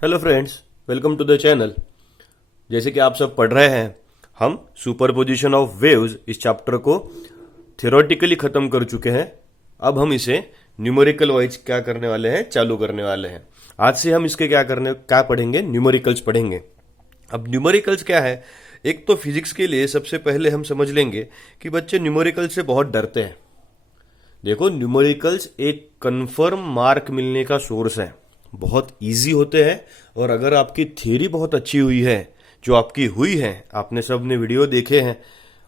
Hello friends, welcome to the channel. जैसे कि आप सब पढ़ रहे हैं, हम सुपरपोजिशन ऑफ वेव्स इस चैप्टर को थियोरेटिकली खत्म कर चुके हैं। अब हम इसे न्यूमेरिकल वाइज क्या करने वाले हैं, चालू करने वाले हैं। आज से हम इसके क्या पढ़ेंगे, न्यूमेरिकल्स पढ़ेंगे। अब न्यूमेरिकल्स क्या है? एक तो फिजिक्स के लिए सबसे पहले हम समझ लेंगे कि बच्चे न्यूमेरिकल से बहुत डरते हैं। देखो, न्यूमेरिकल्स एक कंफर्म मार्क मिलने का सोर्स है, बहुत इजी होते हैं। और अगर आपकी थ्योरी बहुत अच्छी हुई है, जो आपकी हुई है, आपने सब ने वीडियो देखे हैं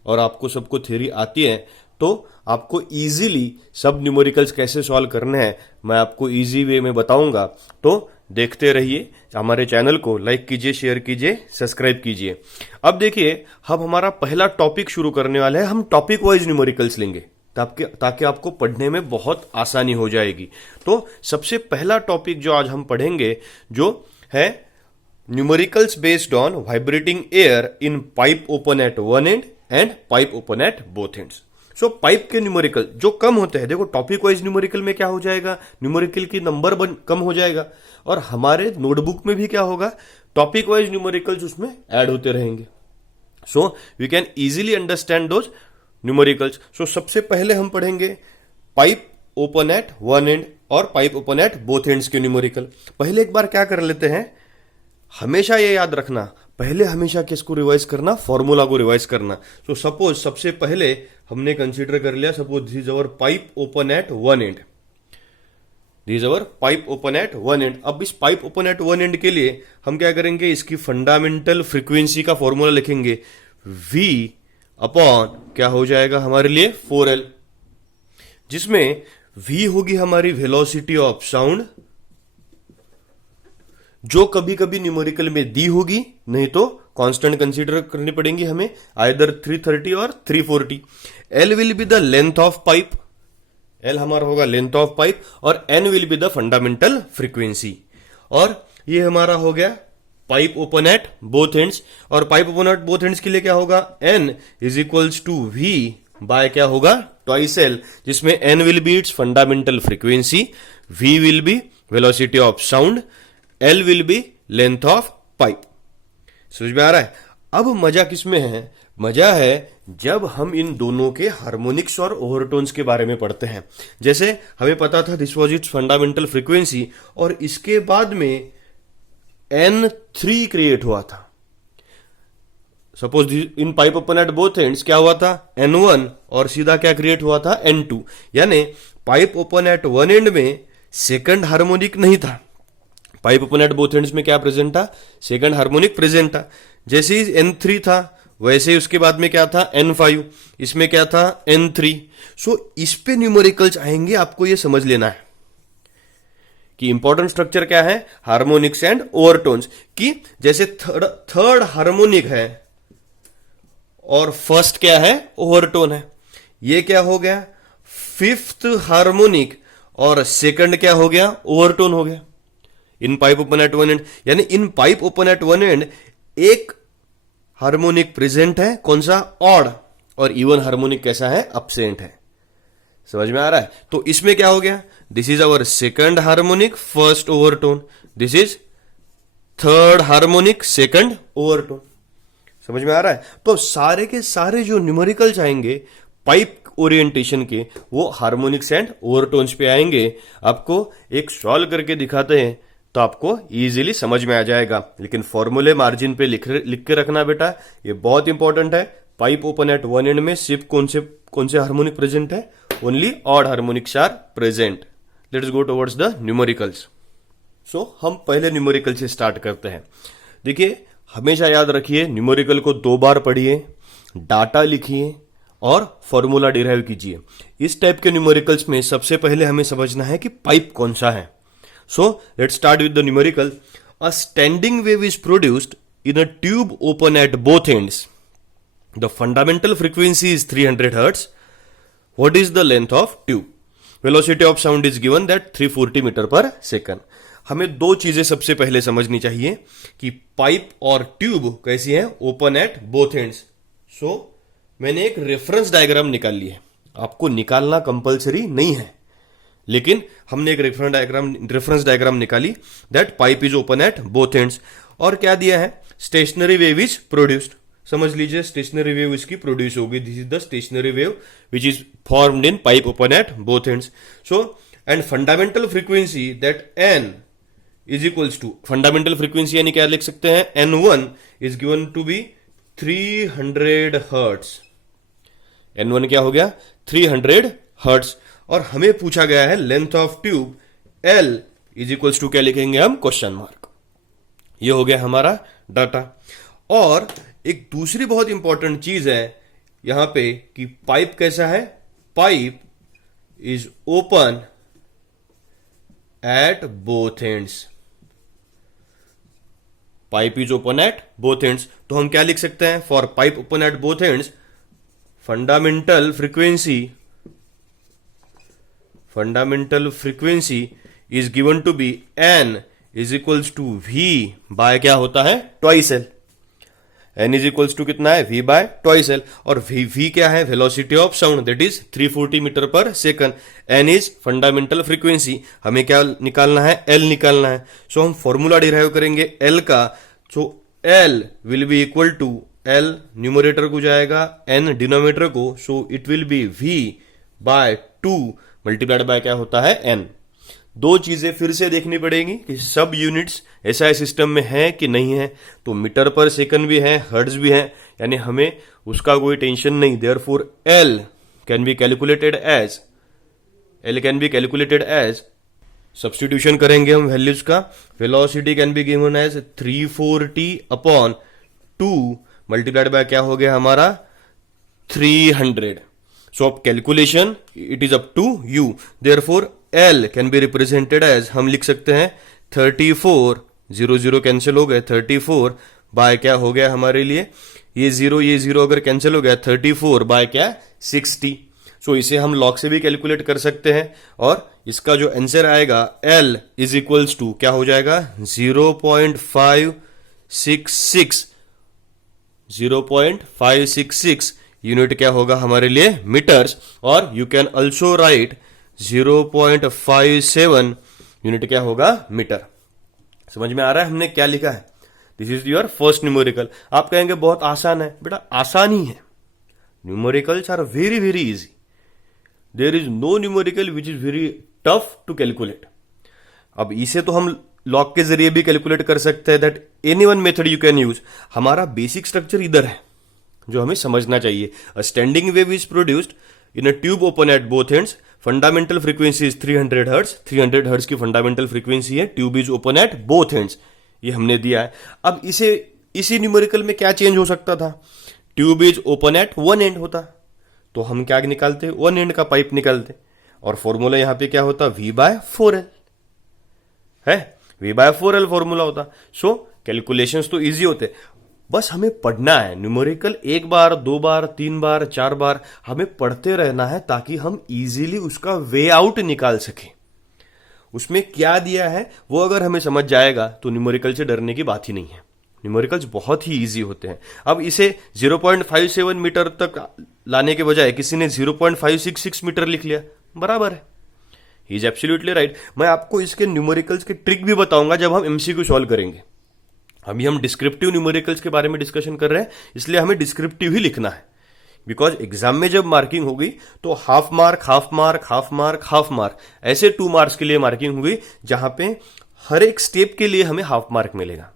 और आपको सबको थ्योरी आती है, तो आपको इजीली सब न्यूमेरिकल्स कैसे सॉल्व करने हैं मैं आपको इजी वे में बताऊंगा। तो देखते रहिए, हमारे चैनल को लाइक कीजिए, शेयर कीजिए, सब्सक्राइब कीजिए। अब देखिए, हम हमारा पहला टॉपिक शुरू करने वाले हैं। हम टॉपिक वाइज न्यूमेरिकल्स लेंगे ताकि आपको पढ़ने में बहुत आसानी हो जाएगी। तो सबसे पहला टॉपिक जो आज हम पढ़ेंगे जो है numericals based on vibrating air in pipe open at one and and pipe open at both ends. So pipe के न्यूमेरिकल जो कम होते हैं, देखो टॉपिक वाइज न्यूमेरिकल में क्या हो जाएगा, न्यूमेरिकल की नंबर कम हो जाएगा और हमारे नोटबुक में भी क्या होगा, टॉपिक वाइज न्यूमेरिकल्स उसमें ऐड होते रहेंगे। So we can easily understand those numericals. So सबसे पहले हम पढ़ेंगे pipe open at one end और pipe open at both ends के न्यूमेरिकल। पहले एक बार क्या कर लेते हैं, हमेशा ये याद रखना, पहले हमेशा किसको रिवाइज करना, फॉर्मूला को रिवाइज करना। सो सपोज सबसे पहले हमने कंसीडर कर लिया, suppose this is our pipe open at one and, this is our pipe open at one and. अब इस pipe open at one and के लिए हम क्या करेंगे, इसकी फंडामेंटल फ्रीक्वेंसी का फॉर्मूला लिखेंगे। V अपॉन क्या हो जाएगा हमारे लिए 4L, जिसमें V होगी हमारी वेलोसिटी ऑफ साउंड, जो कभी कभी न्यूमेरिकल में दी होगी, नहीं तो कांस्टेंट कंसीडर करनी पड़ेंगी हमें, आइदर 330 और 340। L will be the length of pipe, L हमारा होगा लेंथ ऑफ पाइप, और N will be the fundamental frequency. और ये हमारा हो गया pipe open at both ends. और pipe open at both ends के लिए क्या होगा, N is equals to V by क्या होगा, ट्वाइस L, जिसमें N will be its fundamental frequency, V will be velocity of sound, L will be length of pipe. समझ में आ रहा है? अब मजा किसमें है, मजा है जब हम इन दोनों के हार्मोनिक्स और ओवरटोन्स के बारे में पढ़ते हैं। जैसे हमें पता था this was it's fundamental frequency, और इसके बाद में N3 क्रिएट हुआ था। Suppose in pipe open at both ends क्या हुआ था, N1, और सीधा क्या क्रिएट हुआ था, N2। यानी pipe open at one end में सेकंड हार्मोनिक नहीं था, pipe open at both ends में क्या प्रेजेंट था, सेकंड हार्मोनिक प्रेजेंट था। जैसे ही N3 था वैसे ही उसके बाद में क्या था, N5, इसमें क्या था, N3। सो इस पे न्यूमेरिकल्स आएंगे, आपको ये समझ लेना है कि इंपॉर्टेंट स्ट्रक्चर क्या है, हार्मोनिक्स एंड ओवरटोन्स की। जैसे थर्ड हार्मोनिक है और फर्स्ट क्या है, ओवरटोन है, ये क्या हो गया, फिफ्थ हार्मोनिक, और सेकंड क्या हो गया, ओवरटोन हो गया in pipe open at one end. यानी in pipe open at one end एक हार्मोनिक प्रेजेंट है, कौन सा, ऑड, और इवन हार्मोनिक कैसा है, अब्सेंट है। समझ में आ रहा है? तो इसमें क्या हो गया, this is our second harmonic first overtone, this is third harmonic second overtone. समझ में आ रहा है? तो सारे के सारे जो न्यूमेरिकल्स आएंगे पाइप ओरिएंटेशन के, वो हार्मोनिक्स एंड ओवरटोन्स पे आएंगे। आपको एक सॉल्व करके दिखाते हैं तो आपको इजीली समझ में आ जाएगा, लेकिन फॉर्मूले मार्जिन पे लिख के रखना बेटा, ये बहुत इंपॉर्टेंट है। Pipe open at one end में सिर्फ कौन से हार्मोनिक प्रेजेंट है, only odd harmonics are present. Let's go towards the numericals. So हम पहले न्यूमेरिकल से स्टार्ट करते हैं। देखिए, हमेशा याद रखिए, न्यूमेरिकल को 2 बार पढ़िए, डाटा लिखिए और फॉर्मूला डिराइव कीजिए। इस टाइप के न्यूमेरिकल्स में सबसे पहले हमें समझना है कि पाइप कौन सा है। So let's start with the numerical. A standing wave is produced in a tube open at both ends. The fundamental frequency is 300 hertz. What is the length of tube? Velocity of sound is given that 340 metre per second. हमें 2 चीजें सबसे पहले समझनी चाहिए कि pipe और tube कैसी है, ओपन एट बोथ एंड्स। सो मैंने एक रेफरेंस डायग्राम निकाल ली है, आपको निकालना कंपलसरी नहीं है, लेकिन हमने एक रेफरेंस डायग्राम निकाली that pipe is open at both ends. और क्या दिया है, स्टेशनरी वेव इज प्रोड्यूस्ड। समझ लीजिए स्टेशनरी वेव इसकी प्रोड्यूस होगी, this is the stationary wave which is formed in pipe open at both ends. So and fundamental frequency that N is equals to, fundamental frequency यानी क्या लिख सकते हैं, N1 is given to be 300 hertz. N1 क्या हो गया, 300 hertz. और हमें पूछा गया है length of tube L is equals to, क्या लिखेंगे हम, क्वेश्चन मार्क। ये हो गया हमारा डाटा। और एक दूसरी बहुत इंपॉर्टेंट चीज है यहां पे कि पाइप कैसा है, pipe is open at both ends. Pipe is open at both ends, तो हम क्या लिख सकते हैं, for pipe open at both ends fundamental frequency is given to be N is equals to V by क्या होता है, twice L। N is equals टू कितना है, V बाय ट्वाइस L। और V क्या है, velocity of sound, that is 340 metre per second. N is fundamental frequency, हमें क्या निकालना है, L निकालना है। सो हम फॉर्मूला डिराइव करेंगे L का। So L will be equal to, L numerator को जाएगा, N डिनोमिनेटर को, so it will be V by 2 multiplied by क्या होता है, N। दो चीजें फिर से देखनी पड़ेगी कि सब यूनिट्स एसआई सिस्टम में है कि नहीं है। तो मीटर पर सेकंड भी है, हर्ट्ज भी है, यानी हमें उसका कोई टेंशन नहीं। Therefore L can be calculated as, substitution करेंगे हम वैल्यूज का, velocity can be given as 340 upon 2 multiplied by क्या हो गया हमारा, 300। सो अब calculation it is up to you. Therefore L can be represented as, हम लिख सकते हैं 34, 0 कैंसिल हो गए, 34 बाय क्या हो गया हमारे लिए, ये जीरो अगर कैंसिल हो गया, 34 बाय क्या, 60। सो इसे हम लॉग से भी कैलकुलेट कर सकते हैं। और इसका जो आंसर आएगा L इज इक्वल्स टू क्या हो जाएगा, 0.566 यूनिट क्या होगा हमारे लिए, मीटर्स। और you can also right 0.57 unit क्या होगा, मीटर। समझ में आ रहा है हमने क्या लिखा है, this is your first numerical. आप कहेंगे बहुत आसान है, बेटा आसान ही है, numericals are very very easy, there is no numerical which is very tough to calculate. अब इसे तो हम लॉग के जरिए भी कैलकुलेट कर सकते हैं, that any one method you can use. हमारा बेसिक स्ट्रक्चर इधर है जो हमें समझना चाहिए। A standing wave is produced in a tube open at both ends, fundamental frequency is 300 hertz, 300 hertz की फंडामेंटल फ्रीक्वेंसी है, tube is open at both ends, ये हमने दिया है। अब इसी न्यूमेरिकल में क्या चेंज हो सकता था, tube is open at one and होता, तो हम क्या निकालते, वन एंड का पाइप निकालते, और फॉर्मूला यहां पे क्या होता, V बाय 4L है, V बाय 4L फॉर्मूला होता। सो कैलकुलेशंस तो इजी होते, बस हमें पढ़ना है न्यूमेरिकल, एक बार, दो बार, तीन बार, चार बार हमें पढ़ते रहना है, ताकि हम इजीली उसका वे आउट निकाल सकें। उसमें क्या दिया है वो अगर हमें समझ जाएगा तो न्यूमेरिकल से डरने की बात ही नहीं है। न्यूमेरिकल्स बहुत ही इजी होते हैं। अब इसे 0.57 मीटर तक लाने के बजाय किसी ने 0.566 मीटर लिख लिया, बराबर है, ही इज एब्सोल्युटली राइट। मैं आपको इसके न्यूमेरिकल्स के ट्रिक भी बताऊंगा जब हम एमसीक्यू सॉल्व करेंगे। अभी हम डिस्क्रिप्टिव न्यूमेरिकल्स के बारे में डिस्कशन कर रहे हैं, इसलिए हमें डिस्क्रिप्टिव ही लिखना है, बिकॉज एग्जाम में जब मार्किंग होगी तो half mark, half mark, half mark, half mark, ऐसे 2 मार्क्स के लिए मार्किंग होगी, जहां पे हर एक स्टेप के लिए हमें हाफ मार्क मिलेगा।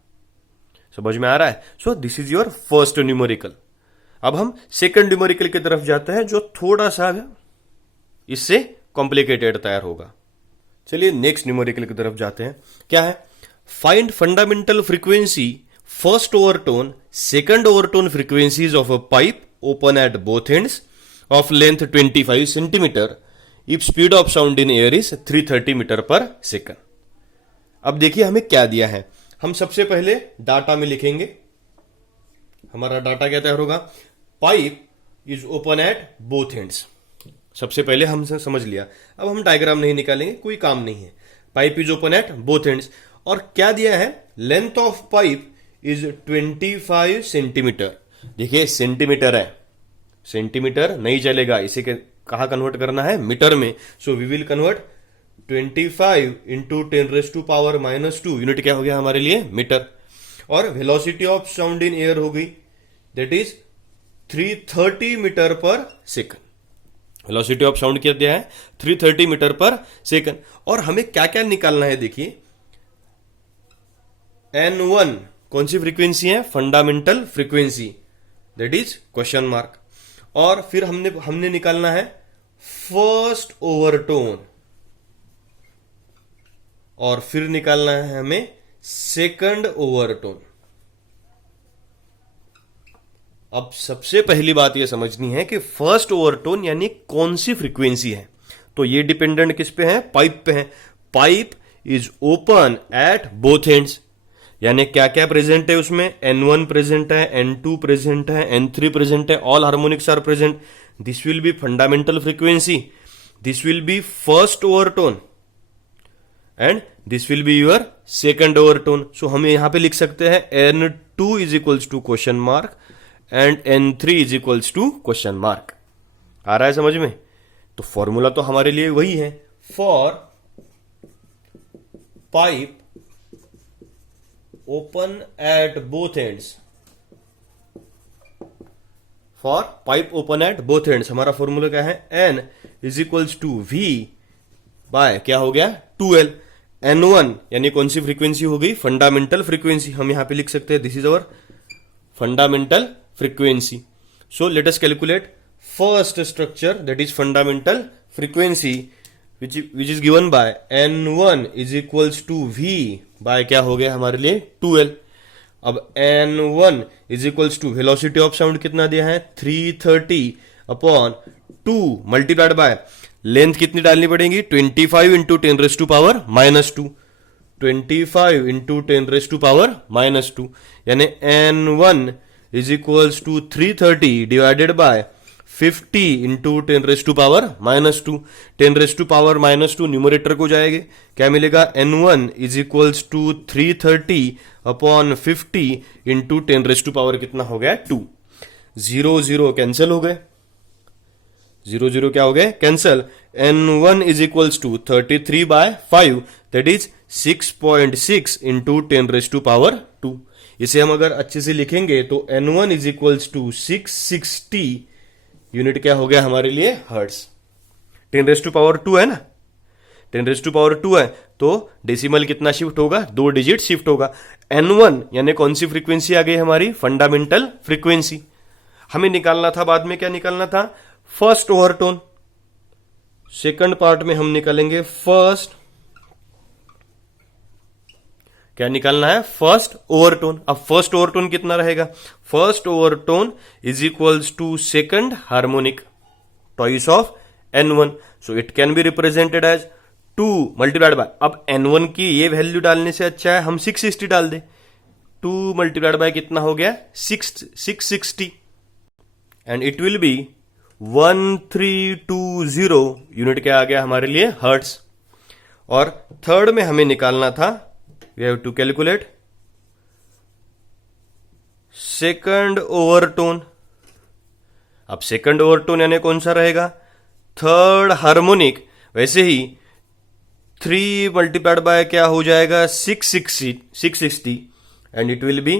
समझ में आ रहा है? So this is your first numerical. अब हम सेकंड न्यूमेरिकल की तरफ जाते हैं, जो थोड़ा सा इससे कॉम्प्लिकेटेड तैयार होगा। चलिए नेक्स्ट न्यूमेरिकल की तरफ जाते हैं। क्या है? Find fundamental frequency, first overtone, second overtone frequencies of a pipe open at both ends of length 25 centimetre if speed of sound in air is 330 metre per second. अब देखिए हमें क्या दिया है। हम सबसे पहले डाटा में लिखेंगे, हमारा डाटा क्या तैयार होगा, pipe is open at both ends. सबसे पहले हमसे समझ लिया, अब हम डायग्राम नहीं निकालेंगे, कोई काम नहीं है। Pipe is open at both ends, और क्या दिया है, length of pipe is 25 centimetre. देखिए सेंटीमीटर है, सेंटीमीटर नहीं चलेगा, इसे कहां कन्वर्ट करना है, मीटर में। So we will convert 25 into 10⁻⁻², unit क्या हो गया हमारे लिए? मीटर। और velocity of sound in air हो गई, that is 330 metre per second. Velocity of sound क्या दिया है? 330 मीटर पर सेकंड। और हमें क्या क्या निकालना है देखिए, N1 कौन सी फ्रीक्वेंसी है? Fundamental frequency, that is question mark. और फिर हमने निकालना है फर्स्ट ओवरटोन, और फिर निकालना है हमें सेकंड ओवरटोन। अब सबसे पहली बात यह समझनी है कि फर्स्ट ओवरटोन यानी कौन सी फ्रीक्वेंसी है। तो ये डिपेंडेंट किस पे है? पाइप पे है। Pipe is open at both ends, यानी क्या क्या प्रेजेंट है उसमें? N1 प्रेजेंट है, N2 प्रेजेंट है, N3 प्रेजेंट है, all harmonics are present. This will be fundamental frequency, this will be first overtone, and this will be your second overtone. So हम यहां पे लिख सकते हैं N2 is equals to question mark and N3 is equals to question mark. आ रहा है समझ में? तो फॉर्मूला तो हमारे लिए वही है, for pipe open at both ends. For pipe open at both ends हमारा फॉर्मूला क्या है? N is equals to V by क्या हो गया? 2L। N1 यानी कौन सी फ्रीक्वेंसी हो गई? Fundamental frequency. हम यहां पे लिख सकते हैं this is our fundamental frequency. So let us calculate first structure, that is fundamental frequency, which is given by N1 is equals to V by क्या हो गया हमारे लिए? 2L। अब N1 is equals to velocity of sound कितना दिया है? 330 upon 2 multiplied by length कितनी डालनी पड़ेगी? 25 इंटू 10⁻⁻², 25 इंटू 10⁻⁻², यानी N1 is equals to 330 divided by 50 into 10⁻⁻²। 10⁻⁻² numerator को जाएंगे, क्या मिलेगा? N1 is equals to 330 upon 50 into 10⁻कितना हो गया? 2। 0 0 कैंसिल हो गए, 0 0 क्या हो गए? Cancel. N1 is equals to 33/5, that is 6.6 into 10⁻²। इसे हम अगर अच्छे से लिखेंगे तो N1 is equals to 660 unit क्या हो गया हमारे लिए? हर्ट्स। 10⁻² है ना, 10⁻² है तो डेसिमल कितना शिफ्ट होगा? 2 डिजिट शिफ्ट होगा। N1 यानी कौन सी फ्रीक्वेंसी आ गई हमारी? Fundamental frequency. हमें निकालना था, बाद में क्या निकालना था? First overtone. सेकंड पार्ट में हम निकालेंगे फर्स्ट, क्या निकालना है? First overtone. अब फर्स्ट ओवरटोन कितना रहेगा? First overtone is equals to second harmonic twice of N1, so it can be represented as 2 multiplied by, अब N1 की ये वैल्यू डालने से अच्छा है हम 660 डाल दे। 2 मल्टीप्लाइड बाय कितना हो गया? 660, and it will B 1320 unit क्या आ गया हमारे लिए? हर्ट्स। और थर्ड में हमें निकालना था, we have to calculate second overtone. अब सेकंड ओवरटोन यानी कौन सा रहेगा? Third harmonic. वैसे ही 3 मल्टीप्लाइड बाय क्या हो जाएगा? 660 and it will be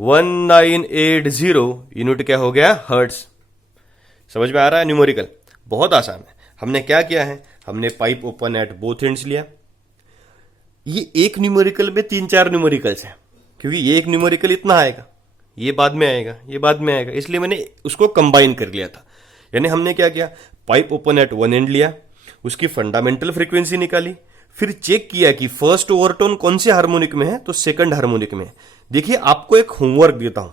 1980 unit क्या हो गया? हर्ट्स। समझ में आ रहा है? न्यूमेरिकल बहुत आसान है। हमने क्या किया है? हमने pipe open at both ends लिया। ये एक न्यूमेरिकल में 3-4 न्यूमेरिकल्स हैं, क्योंकि ये एक न्यूमेरिकल इतना आएगा, ये बाद में आएगा, ये बाद में आएगा, इसलिए मैंने उसको कंबाइन कर लिया था। यानी हमने क्या किया? Pipe open at one and लिया, उसकी फंडामेंटल फ्रीक्वेंसी निकाली, फिर चेक किया कि फर्स्ट ओवरटोन कौन से हार्मोनिक में है, तो सेकंड हार्मोनिक में है। देखिए आपको एक होमवर्क देता हूं,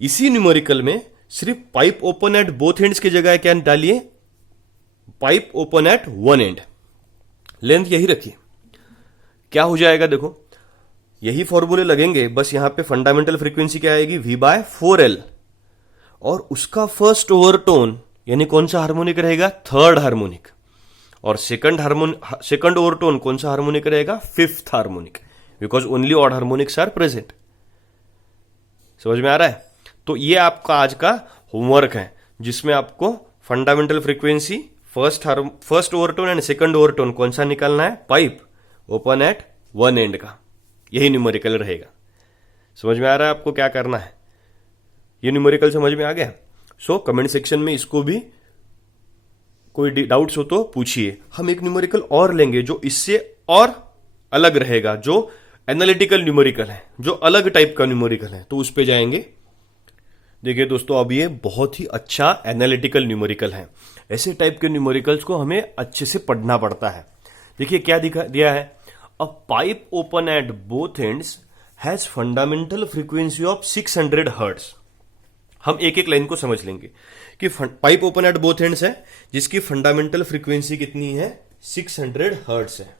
इसी न्यूमेरिकल में सिर्फ pipe open at both ends की जगह क्या डालिए? Pipe open at one and, length यही रखिए, क्या हो जाएगा? देखो यही फॉर्मूले लगेंगे, बस यहां पे फंडामेंटल फ्रीक्वेंसी क्या आएगी? V/4L, और उसका फर्स्ट ओवरटोन यानी कौन सा हार्मोनिक रहेगा? Third harmonic. और सेकंड ओवरटोन कौन सा हार्मोनिक रहेगा? Fifth harmonic, because only odd harmonics are present. समझ में आ रहा है? तो ये आपका आज का होमवर्क है, जिसमें आपको fundamental frequency, first overtone and second overtone कौन सा निकालना है? Pipe open at one and का, यही न्यूमेरिकल रहेगा। समझ में आ रहा है आपको क्या करना है? ये न्यूमेरिकल समझ में आ गया? सो कमेंट सेक्शन में इसको भी कोई डाउट्स हो तो पूछिए। हम एक न्यूमेरिकल और लेंगे जो इससे और अलग रहेगा, जो एनालिटिकल न्यूमेरिकल है, जो अलग टाइप का न्यूमेरिकल है, तो उस पे जाएंगे। देखिए दोस्तों, अब ये बहुत ही अच्छा एनालिटिकल न्यूमेरिकल है। ऐसे टाइप के न्यूमेरिकल्स को हमें अच्छे से पढ़ना पड़ता है। देखिए क्या दिया है, अ pipe open at both ends has fundamental frequency of 600 hertz. हम एक एक लाइन को समझ लेंगे कि pipe open at both ends है जिसकी फंडामेंटल फ्रीक्वेंसी कितनी है? 600 हर्ट्ज है।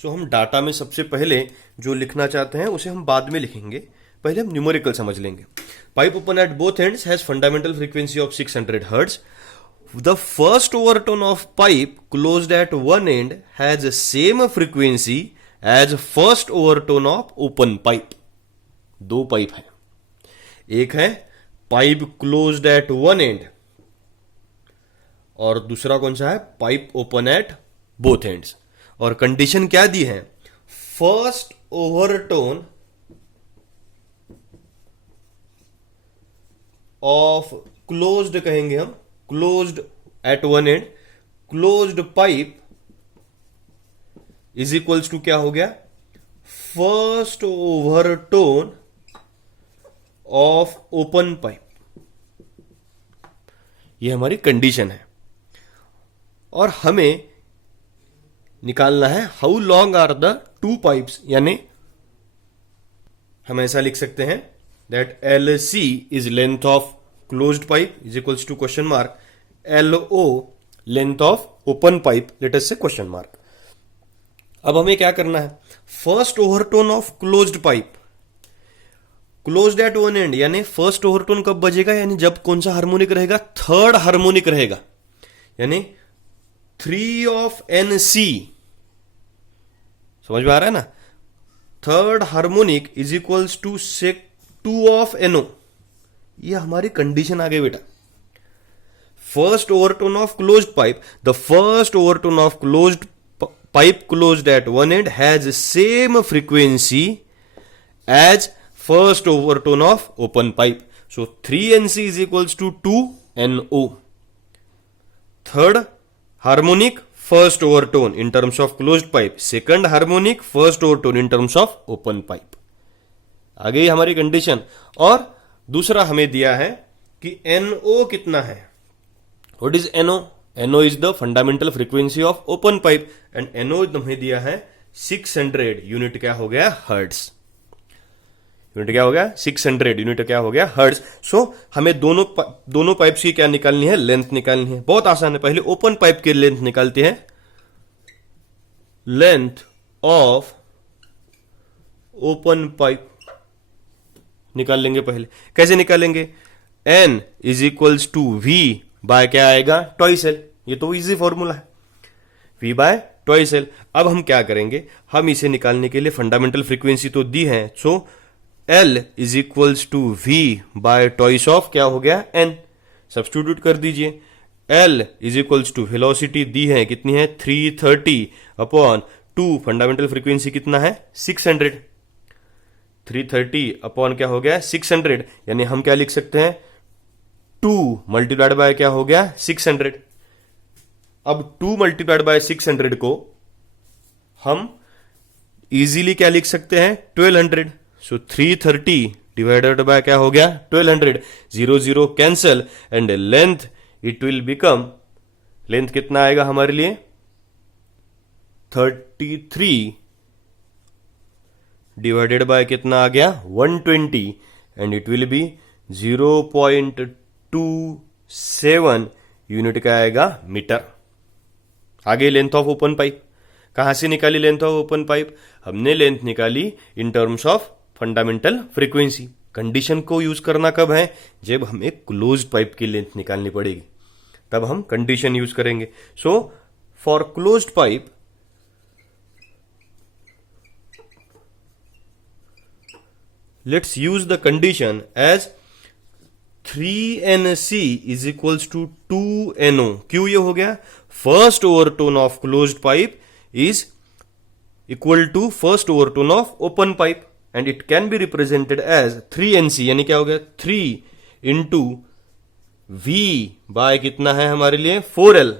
सो हम डाटा में सबसे पहले जो लिखना चाहते हैं उसे हम बाद में लिखेंगे, पहले हम न्यूमेरिकल समझ लेंगे। Pipe open at both ends has fundamental frequency of 600 hertz. The first overtone of pipe closed at one end has same frequency as first overtone of open pipe. दो पाइप है, एक है pipe closed at one end और दूसरा कौन सा है? Pipe open at both ends. और कंडीशन क्या दी है? फर्स्ट ओवरटोन ऑफ क्लोज्ड कहेंगे हम, closed at one end, closed pipe is equals to क्या हो गया? First overtone of open pipe. ये हमारी कंडीशन है और हमें निकालना है how long are the two pipes, यानी हम ऐसा लिख सकते हैं that L C is length of closed pipe is equals to question mark L O length of open pipe let us say question mark. अब हमें क्या करना है? First overtone of closed pipe, closed at one end, यानी first overtone कब बजेगा? यानी जब कौन सा हार्मोनिक रहेगा? थर्ड हार्मोनिक रहेगा, यानी 3 ऑफ एन सी। समझ में आ रहा है ना? Third harmonic is equals to 2 of N O. ये हमारी कंडीशन आ गई बेटा। First overtone of closed pipe, the first overtone of closed pipe closed at one end has same frequency as first overtone of open pipe. So 3nc is equals to 2no। Third harmonic first overtone in terms of closed pipe, second harmonic first overtone in terms of open pipe. आ गई हमारी condition. और दूसरा हमें दिया है कि NO कितना है। What is NO? NO is the fundamental frequency of open pipe and NO हमें दिया है 600। यूनिट क्या हो गया? हर्ट्ज। यूनिट क्या हो गया? 600। यूनिट क्या हो गया? हर्ट्ज। सो हमें दोनों पाइप्स की क्या निकालनी है? लेंथ निकालनी है। बहुत आसान है। पहले ओपन पाइप की लेंथ निकालते हैं। लेंथ ऑफ ओपन पाइप निकाल लेंगे पहले। कैसे निकालेंगे? N is equals to V by क्या आएगा? Twice L। ये तो इजी फॉर्मूला है, V बाय ट्वाइस L। अब हम क्या करेंगे? हम इसे निकालने के लिए फंडामेंटल फ्रीक्वेंसी तो दी है, so L is equals to V by twice of क्या हो गया? N। सब्स्टिट्यूट कर दीजिए। L is equals to velocity दी है, कितनी है? 330 अपॉन 2, फंडामेंटल फ्रीक्वेंसी कितना है? 600। 330 अपॉन क्या हो गया? 600, यानी हम क्या लिख सकते हैं? 2 मल्टीप्लाइड बाय क्या हो गया? 600। अब 2 मल्टीप्लाइड बाय 600 को हम इजीली क्या लिख सकते हैं? 1200। सो 330 डिवाइडेड बाय क्या हो गया? 1200। 0 0 cancel and length it will become, length कितना आएगा हमारे लिए? 33 डिवाइडेड बाय कितना आ गया? 120 and it will B 0.27 unit का आएगा मीटर। आगे लेंथ ऑफ ओपन पाइप। कहां से निकाली लेंथ ऑफ ओपन पाइप? हमने लेंथ निकाली इन terms of fundamental frequency. Condition को यूज करना कब है? जब हमें क्लोज्ड पाइप की लेंथ निकालनी पड़ेगी, तब हम कंडीशन यूज करेंगे। So for closed pipe let's use the condition as 3NC is equals to 2NO। क्यों ये हो गया? First overtone of closed pipe is equal to first overtone of open pipe and it can be represented as 3NC, यानी क्या हो गया? 3 into V by कितना है हमारे लिए? 4L।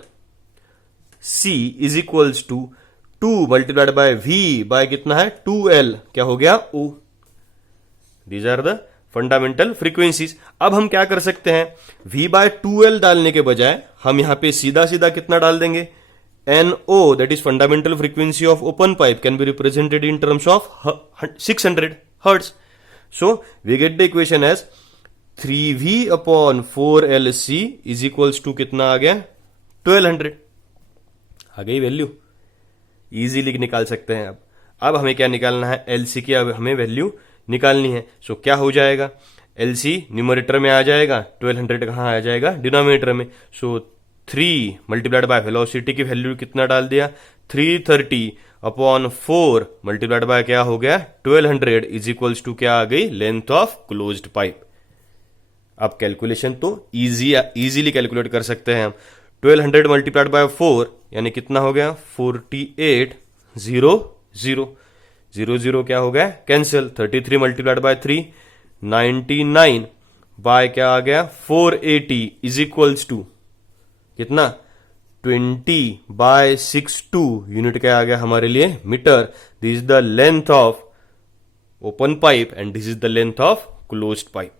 C is equals to 2 multiplied by V by कितना है? 2L। क्या हो गया? O। These are the fundamental frequencies. अब हम क्या कर सकते हैं? V बाय 2L डालने के बजाय हम यहां पे सीधा सीधा कितना डाल देंगे? NO, that is fundamental frequency of open pipe, can be represented in terms of 600 hertz. So we get the equation as 3V upon 4LC is equals to कितना आ गया? 1200। आ गई वैल्यू, इजीली निकाल सकते हैं। अब हमें क्या निकालना है? LC की अब हमें वैल्यू निकालनी है। सो क्या हो जाएगा? LC न्यूमरेटर में आ जाएगा, 1200 कहाँ आ जाएगा? डिनोमिनेटर में। सो 3 मल्टीप्लाइड बाय वेलोसिटी की वैल्यू कितना डाल दिया? 330 अपॉन 4 मल्टीप्लाइड बाय क्या हो गया? 1200 इज इक्वल्स टू क्या आ गई? Length of closed pipe. अब कैलकुलेशन तो इजीली कैलकुलेट कर सकते हैं हम। 1200 मल्टीप्लाइड बाय 4 यानी कितना हो गया? 4800। 0 क्या हो गया? कैंसिल। 33 मल्टीप्लाइड बाय 3 99 बाय क्या आ गया? 480 इज इक्वल्स टू कितना? 20/62 यूनिट क्या आ गया हमारे लिए? Metre. This is the length of open pipe and this is the length of closed pipe.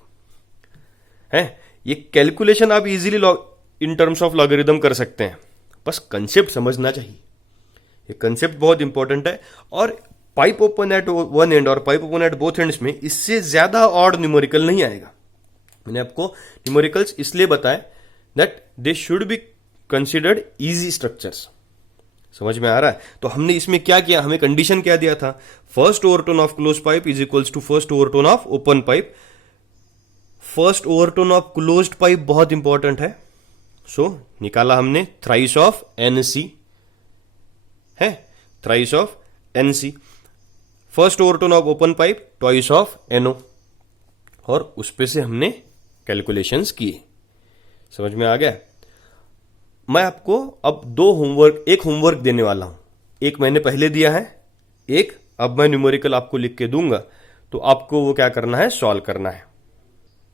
है ये कैलकुलेशन आप easily in terms of logarithm कर सकते हैं, बस कंसेप्ट समझना चाहिए। ये कंसेप्ट बहुत इंपॉर्टेंट है। और pipe open at one end और pipe open at both ends में इससे ज्यादा ऑड न्यूमेरिकल नहीं आएगा। मैंने आपको न्यूमेरिकल्स इसलिए बताए that they should be considered easy structures. समझ में आ रहा है? तो हमने इसमें क्या किया? हमें कंडीशन क्या दिया था? First overtone of close pipe is equals to first overtone of open pipe. First overtone of closed pipe बहुत इंपॉर्टेंट है। सो निकाला हमने थ्राइस ऑफ NC है, thrice of NC। First overtone of open pipe twice of NO, और उस पे से हमने कैलकुलेशंस किए। समझ में आ गया? मैं आपको अब एक होमवर्क देने वाला हूं। एक मैंने पहले दिया है, एक अब मैं न्यूमेरिकल आपको लिख के दूंगा, तो आपको वो क्या करना है? सॉल्व करना है।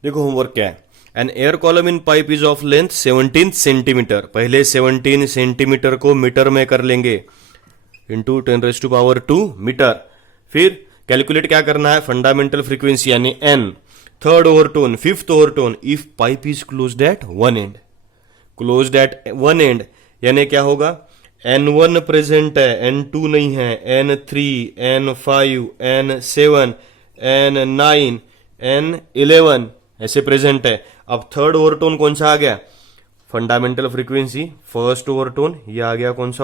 देखो होमवर्क क्या है। An air column in pipe is of length 17 centimetre. पहले 17 सेंटीमीटर को मीटर में कर लेंगे, इंटू 10⁻² मीटर। फिर कैलकुलेट क्या करना है? फंडामेंटल फ्रीक्वेंसी यानी N। Third overtone, fifth overtone if pipe is closed at one end. Closed at one end यानी क्या होगा? N1 प्रेजेंट है, N2 नहीं है, N3, N5, N7, N9, N11 ऐसे प्रेजेंट है। अब थर्ड ओवरटोन कौन सा आ गया? फंडामेंटल फ्रीक्वेंसी फर्स्ट ओवरटोन, ये आ गया कौन सा?